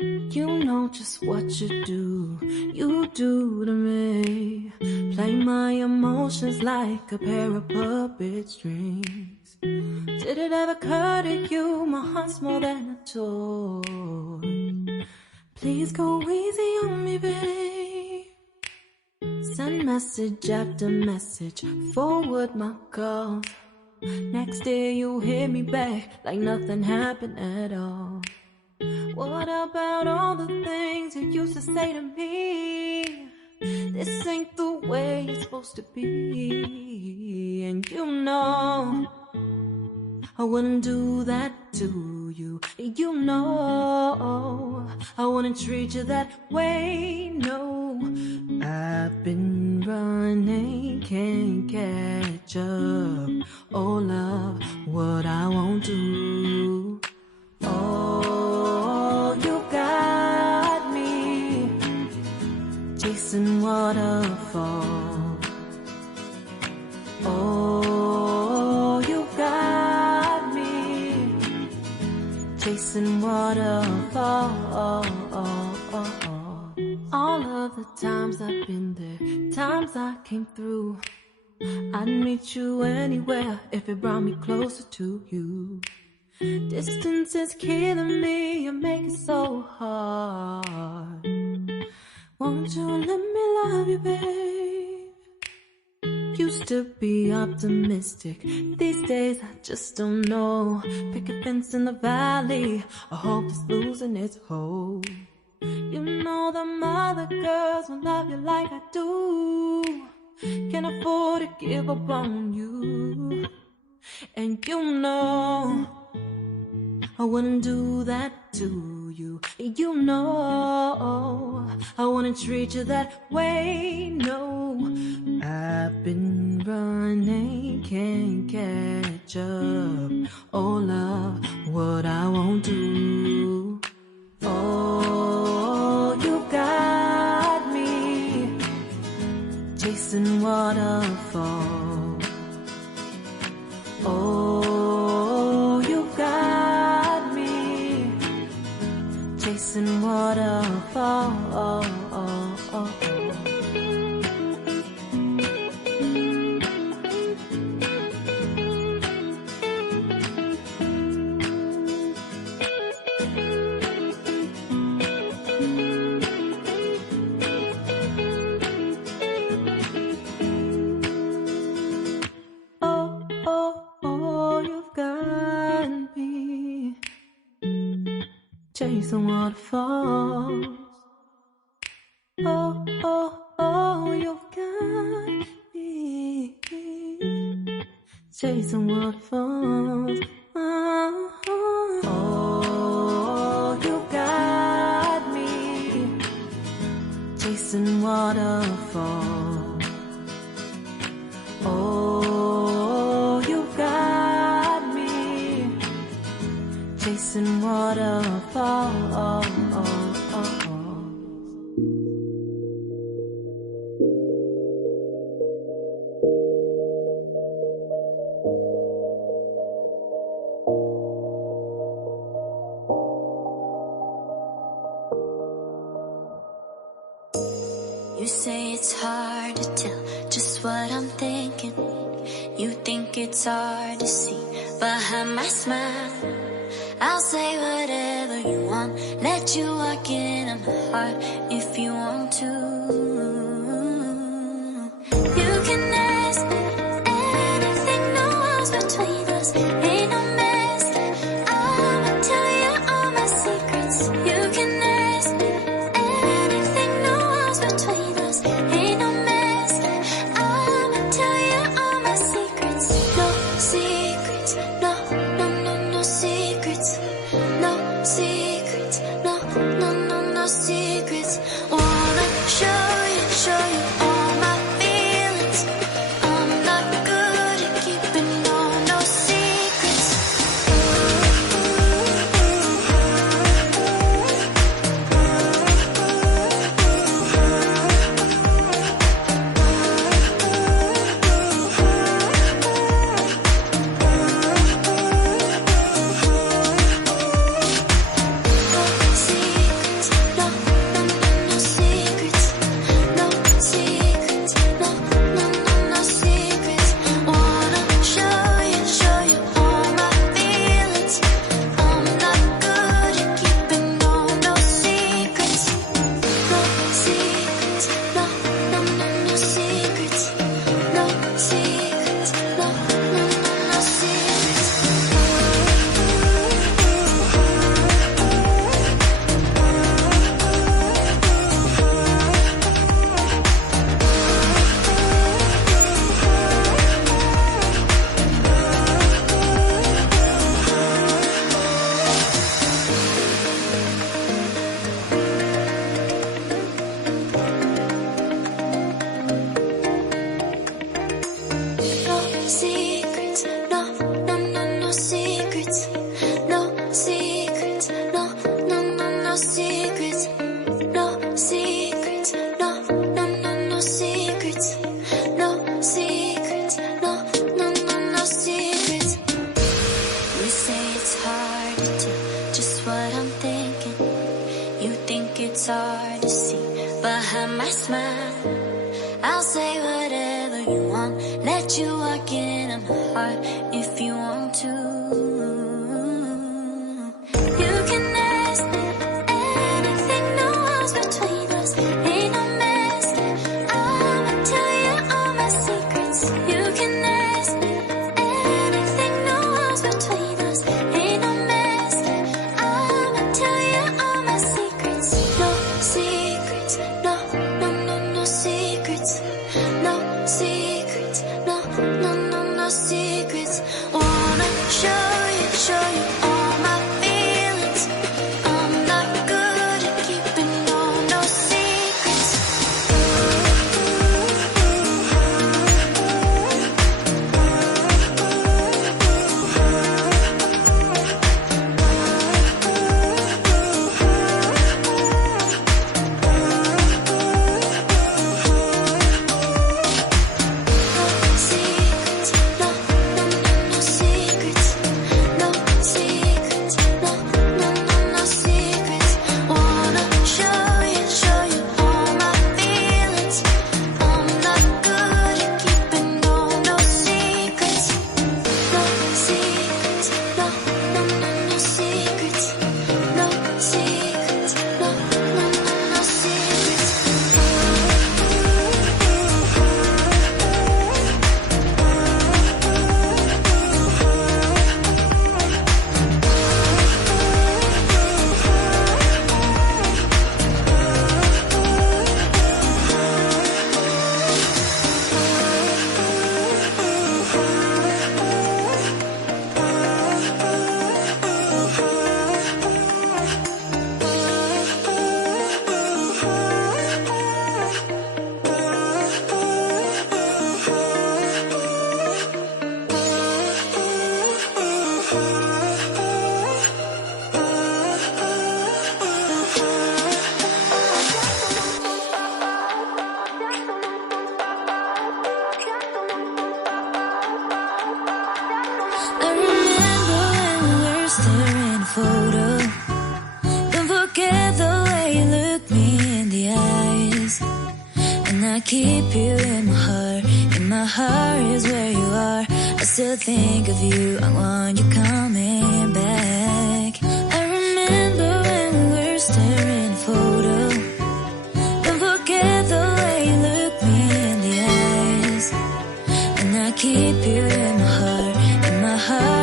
You know just what you do to me. Play my emotions like a pair of puppet strings. Did it ever occur to you my heart's more than a toy? Please go easy on me, babe. Send message after message, forward my calls. Next day you hit me back like nothing happened at all. What about all the things you used to say to me? This ain't the way it's supposed to be. And you know I wouldn't do that to you. You know I wouldn't treat you that way, no. I've been running, can't catch up. Oh love, what I won't do. Oh, you got me chasing waterfalls. Oh, you got me chasing waterfalls. All of the times I've been there, times I came through, I'd meet you anywhere if it brought me closer to you. Distance is killing me, you make it so hard. Won't you let me love you, babe? Used to be optimistic, these days I just don't know. Pick a fence in the valley, I hope it's losing its hold. You know them other girls won't love you like I do. Can't afford to give up on you. And you know I wouldn't do that to you. You know I wouldn't treat you that way, no. I've been running, can't catch up. Oh love, what I won't do. Oh, you got me chasing waterfalls. Oh, you got me chasing waterfalls. Chasing waterfalls. Oh, oh, oh, you've got me chasing waterfalls. Oh, oh, you got me chasing waterfalls. Oh, you got me chasing waterfalls. You say it's hard to tell just what I'm thinking. You think it's hard to see behind my smile. I'll say whatever you want, let you walk into my heart if you want to. You can ask me anything, no walls between us, ain't no mess. I'ma tell you all my secrets. You can ask me anything, no walls between us, ain't no mess. I'ma tell you all my secrets. No secrets, no, no, no, no secrets. No secrets, no, no, no, no secrets. Wanna show you all my feelings. I'm not good at keeping no secrets. I smile. I'll say whatever you want. Let you walk in on my heart if you want to. You can ask me anything, no walls between us. Ain't no mess. I'ma tell you all my secrets. You can ask me anything, no walls between us. Ain't no mess. I'ma tell you all my secrets. No secrets, no, no, no, no secrets. No secrets, no, no, no, no secrets. Wanna show you all my feelings. I'm not good at keeping no secrets. Secrets, no, no, no, no secrets. No secrets, no, no, no, no secrets. Wanna show you all my feelings. I'm not good at keeping no secrets. No secrets, no, no, no, no secrets. No secrets, no, no, no, no secrets. I remember when we were staring a photo. Don't forget the way you look me in the eyes. And I keep you in my heart. In my heart is where you are. I still think of you. I want you coming back. I remember when we were staring a photo. Don't forget the way you look me in the eyes. And I keep you in my heart. In my heart